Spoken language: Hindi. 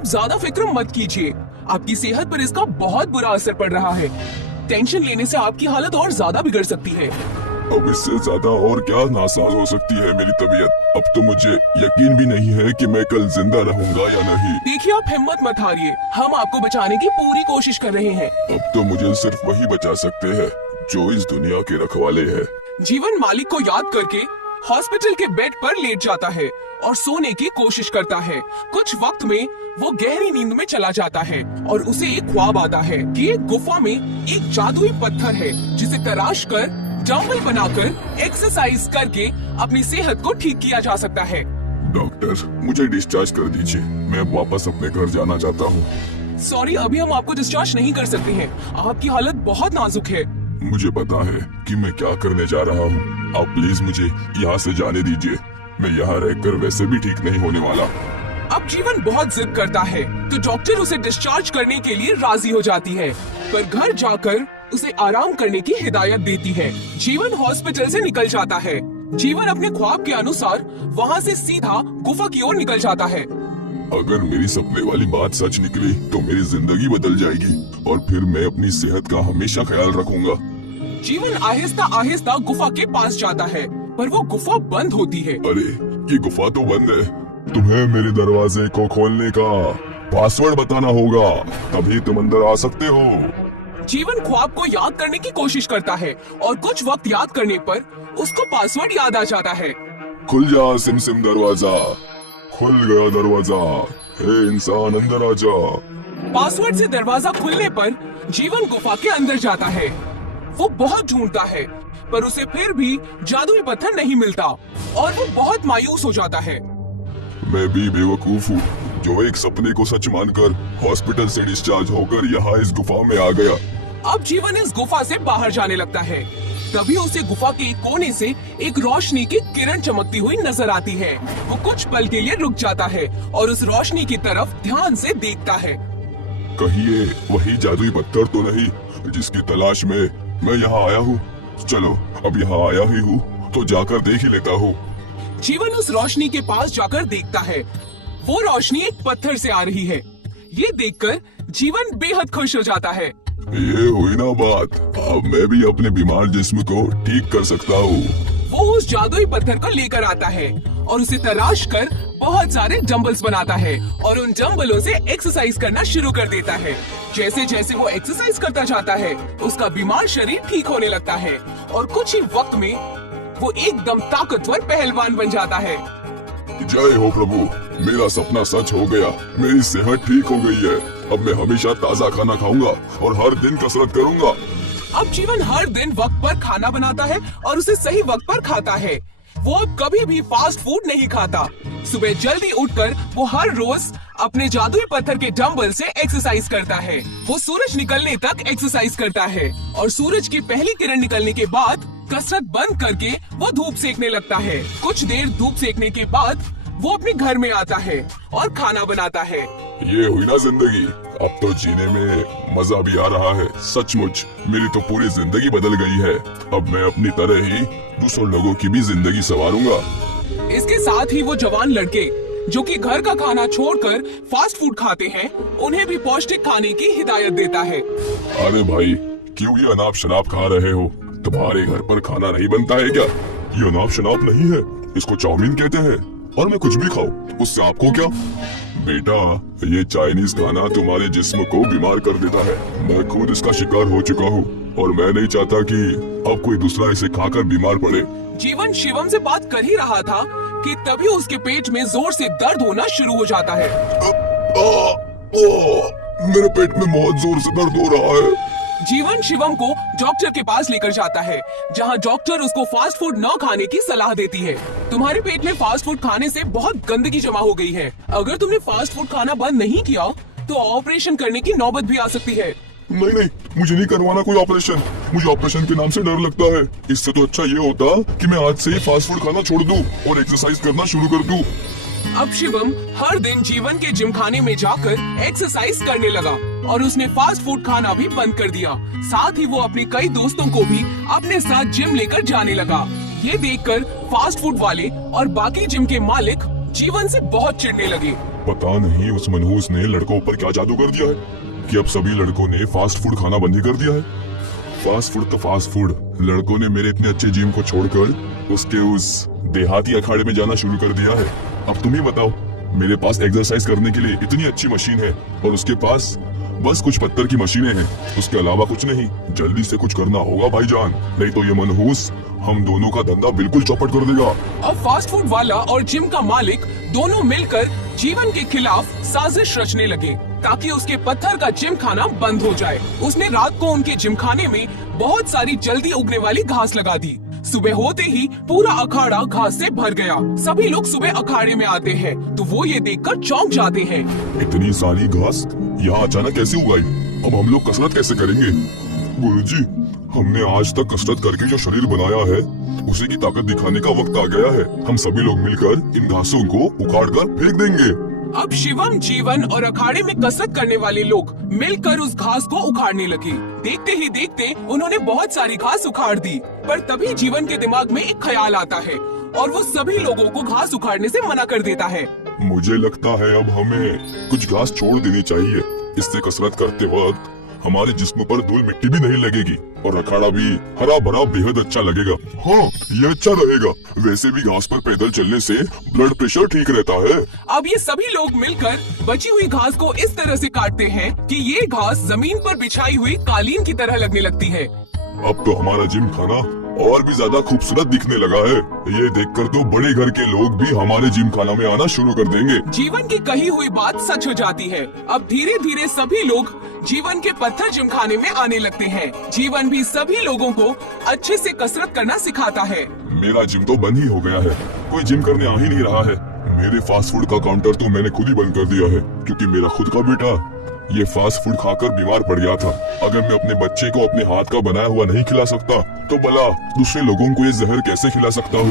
आप ज्यादा फिक्र मत कीजिए, आपकी सेहत पर इसका बहुत बुरा असर पड़ रहा है। टेंशन लेने से आपकी हालत और ज्यादा बिगड़ सकती है। अब इससे ज्यादा और क्या नासाज हो सकती है मेरी तबीयत। अब तो मुझे यकीन भी नहीं है कि मैं कल जिंदा रहूंगा या नहीं। देखिए, आप हिम्मत मत हारिए, हम आपको बचाने की पूरी कोशिश कर रहे हैं। अब तो मुझे सिर्फ वही बचा सकते हैं जो इस दुनिया के रखवाले हैं। जीवन मालिक को याद करके हॉस्पिटल के बेड पर लेट जाता है और सोने की कोशिश करता है। कुछ वक्त में वो गहरी नींद में चला जाता है और उसे एक ख्वाब आता है कि एक गुफा में एक जादुई पत्थर है जिसे तराश कर डंबल बनाकर एक्सरसाइज करके अपनी सेहत को ठीक किया जा सकता है। डॉक्टर, मुझे डिस्चार्ज कर दीजिए, मैं वापस अपने घर जाना चाहता हूँ। सॉरी, अभी हम आपको डिस्चार्ज नहीं कर सकते हैं, आपकी हालत बहुत नाजुक है। मुझे पता है कि मैं क्या करने जा रहा हूँ। आप प्लीज मुझे यहाँ से जाने दीजिए, मैं यहाँ रहकर वैसे भी ठीक नहीं होने वाला। अब जीवन बहुत जिद करता है तो डॉक्टर उसे डिस्चार्ज करने के लिए राजी हो जाती है, पर घर जाकर उसे आराम करने की हिदायत देती है। जीवन हॉस्पिटल से निकल जाता है। जीवन अपने ख्वाब के अनुसार वहाँ से सीधा गुफा की ओर निकल जाता है। अगर मेरी सपने वाली बात सच निकली तो मेरी जिंदगी बदल जाएगी और फिर मैं अपनी सेहत का हमेशा ख्याल रखूंगा। जीवन आहिस्ता आहिस्ता गुफा के पास जाता है, पर वो गुफा बंद होती है। अरे, ये गुफा तो बंद है। तुम्हें मेरे दरवाजे को खोलने का पासवर्ड बताना होगा, तभी तुम अंदर आ सकते हो। जीवन ख्वाब को याद करने की कोशिश करता है और कुछ वक्त याद करने पर उसको पासवर्ड याद आ जाता है। खुल जा सिम सिम दरवाजा, खुल गया दरवाजा, हे इंसान अंदर आ जा। पासवर्ड से दरवाजा खुलने पर जीवन गुफा के अंदर जाता है। वो बहुत ढूंढता है पर उसे फिर भी जादुई पत्थर नहीं मिलता और वो बहुत मायूस हो जाता है। मैं भी बेवकूफ हूँ जो एक सपने को सच मानकर हॉस्पिटल से डिस्चार्ज होकर यहाँ इस गुफा में आ गया। अब जीवन इस गुफा से बाहर जाने लगता है। तभी उसे गुफा के एक कोने से एक रोशनी की किरण चमकती हुई नजर आती है। वो कुछ पल के लिए रुक जाता है और उस रोशनी की तरफ ध्यान से देखता है। कहीं ये वही जादुई पत्थर तो नहीं जिसकी तलाश में मैं यहाँ आया हूँ। चलो, अब यहाँ आया ही हूँ तो जाकर देख ही लेता हूँ। जीवन उस रोशनी के पास जाकर देखता है। वो रोशनी एक पत्थर से आ रही है। ये देखकर जीवन बेहद खुश हो जाता है। ये हुई ना बात, अब मैं भी अपने बीमार जिस्म को ठीक कर सकता हूँ। वो उस जादुई पत्थर को लेकर आता है और उसे तराश कर बहुत सारे डंबल्स बनाता है और उन डंबलों से एक्सरसाइज करना शुरू कर देता है। जैसे जैसे वो एक्सरसाइज करता जाता है उसका बीमार शरीर ठीक होने लगता है और कुछ ही वक्त में वो एकदम ताकतवर पहलवान बन जाता है। जय हो प्रभु, मेरा सपना सच हो गया, मेरी सेहत ठीक हो गई है। अब मैं हमेशा ताज़ा खाना खाऊंगा और हर दिन कसरत करूंगा। अब जीवन हर दिन वक्त पर खाना बनाता है और उसे सही वक्त पर खाता है। वो अब कभी भी फास्ट फूड नहीं खाता। सुबह जल्दी उठकर वो हर रोज अपने जादुई पत्थर के डंबल से एक्सरसाइज करता है। वो सूरज निकलने तक एक्सरसाइज करता है और सूरज की पहली किरण निकलने के बाद कसरत बंद करके वो धूप सेकने लगता है। कुछ देर धूप सेकने के बाद वो अपने घर में आता है और खाना बनाता है। ये हुई ना जिंदगी, अब तो जीने में मजा भी आ रहा है। सचमुच मेरी तो पूरी जिंदगी बदल गई है। अब मैं अपनी तरह ही दूसरों लोगों की भी जिंदगी संवारूंगा। इसके साथ ही वो जवान लड़के जो कि घर का खाना छोड़कर फास्ट फूड खाते हैं, उन्हें भी पौष्टिक खाने की हिदायत देता है। अरे भाई, क्यों ये अनाप शनाप खा रहे हो? तुम्हारे घर पर खाना नहीं बनता है क्या? ये अनाप शनाप नहीं है, इसको चाउमीन कहते हैं। और मैं कुछ भी खाऊं उससे आपको क्या? बेटा, ये चाइनीज खाना तुम्हारे जिस्म को बीमार कर देता है। मैं खुद इसका शिकार हो चुका हूँ और मैं नहीं चाहता कि अब कोई दूसरा इसे खाकर बीमार पड़े। जीवन शिवम से बात कर ही रहा था कि तभी उसके पेट में जोर से दर्द होना शुरू हो जाता है। मेरे पेट में बहुत जोर से दर्द हो रहा है। जीवन शिवम को डॉक्टर के पास लेकर जाता है, जहां डॉक्टर उसको फास्ट फूड न खाने की सलाह देती है। तुम्हारे पेट में फास्ट फूड खाने से बहुत गंदगी जमा हो गई है। अगर तुमने फास्ट फूड खाना बंद नहीं किया तो ऑपरेशन करने की नौबत भी आ सकती है। नहीं नहीं, मुझे नहीं करवाना कोई ऑपरेशन। मुझे ऑपरेशन के नाम से डर लगता है। इससे तो अच्छा ये होता कि मैं आज से ही फास्ट फूड खाना छोड़ दूं और एक्सरसाइज करना शुरू कर दूं। अब शिवम हर दिन जीवन के जिम खाने में जाकर एक्सरसाइज करने लगा और उसने फास्ट फूड खाना भी बंद कर दिया। साथ ही वो अपने कई दोस्तों को भी अपने साथ जिम लेकर जाने लगा। ये देखकर फास्ट फूड वाले और बाकी जिम के मालिक जीवन से बहुत चिढ़ने लगे। पता नहीं उस मनहूस ने लड़कों पर क्या जादू कर दिया है कि अब सभी लड़कों ने फास्ट फूड खाना बंद ही कर दिया है। फास्ट फूड तो फास्ट फूड, लड़कों ने मेरे इतने अच्छे जिम को छोड़कर उसके उस देहाती अखाड़े में जाना शुरू कर दिया है। अब तुम ही बताओ, मेरे पास एक्सरसाइज करने के लिए इतनी अच्छी मशीन है और उसके पास बस कुछ पत्थर की मशीनें हैं, उसके अलावा कुछ नहीं। जल्दी से कुछ करना होगा भाईजान, नहीं तो ये मनहूस हम दोनों का धंधा बिल्कुल चौपट कर देगा। अब फास्ट फूड वाला और जिम का मालिक दोनों मिलकर जीवन के खिलाफ साजिश रचने लगे ताकि उसके पत्थर का जिम खाना बंद हो जाए। उसने रात को उनके जिम खाने में बहुत सारी जल्दी उगने वाली घास लगा दी। सुबह होते ही पूरा अखाड़ा घास से भर गया। सभी लोग सुबह अखाड़े में आते हैं तो वो ये देखकर चौंक जाते हैं। इतनी सारी घास यहाँ अचानक कैसे उगाई? अब हम लोग कसरत कैसे करेंगे? गुरुजी, हमने आज तक कसरत करके जो शरीर बनाया है उसी की ताकत दिखाने का वक्त आ गया है। हम सभी लोग मिलकर इन घासों को उखाड़ कर फेंक देंगे। अब शिवम, जीवन और अखाड़े में कसरत करने वाले लोग मिलकर उस घास को उखाड़ने लगे। देखते ही देखते उन्होंने बहुत सारी घास उखाड़ दी, पर तभी जीवन के दिमाग में एक ख्याल आता है और वो सभी लोगों को घास उखाड़ने से मना कर देता है। मुझे लगता है अब हमें कुछ घास छोड़ देनी चाहिए। इससे कसरत करते वक्त हमारे जिस्म पर धूल मिट्टी भी नहीं लगेगी और अखाड़ा भी हरा भरा बेहद अच्छा लगेगा। हाँ, ये अच्छा रहेगा। वैसे भी घास पर पैदल चलने से ब्लड प्रेशर ठीक रहता है। अब ये सभी लोग मिलकर बची हुई घास को इस तरह से काटते हैं कि ये घास जमीन पर बिछाई हुई कालीन की तरह लगने लगती है। अब तो हमारा जिम खाना और भी ज्यादा खूबसूरत दिखने लगा है। ये देखकर तो बड़े घर के लोग भी हमारे जिम खाना में आना शुरू कर देंगे। जीवन की कही हुई बात सच हो जाती है। अब धीरे धीरे सभी लोग जीवन के पत्थर जिम खाने में आने लगते हैं। जीवन भी सभी लोगों को अच्छे से कसरत करना सिखाता है। मेरा जिम तो बंद ही हो गया है, कोई जिम करने आ ही नहीं रहा है। मेरे फास्ट फूड का काउंटर तो मैंने खुद ही बंद कर दिया है क्योंकि मेरा खुद का बेटा ये फास्ट फूड खाकर बीमार पड़ गया था। अगर मैं अपने बच्चे को अपने हाथ का बनाया हुआ नहीं खिला सकता तो भला दूसरे लोगों को ये जहर कैसे खिला सकता हूँ?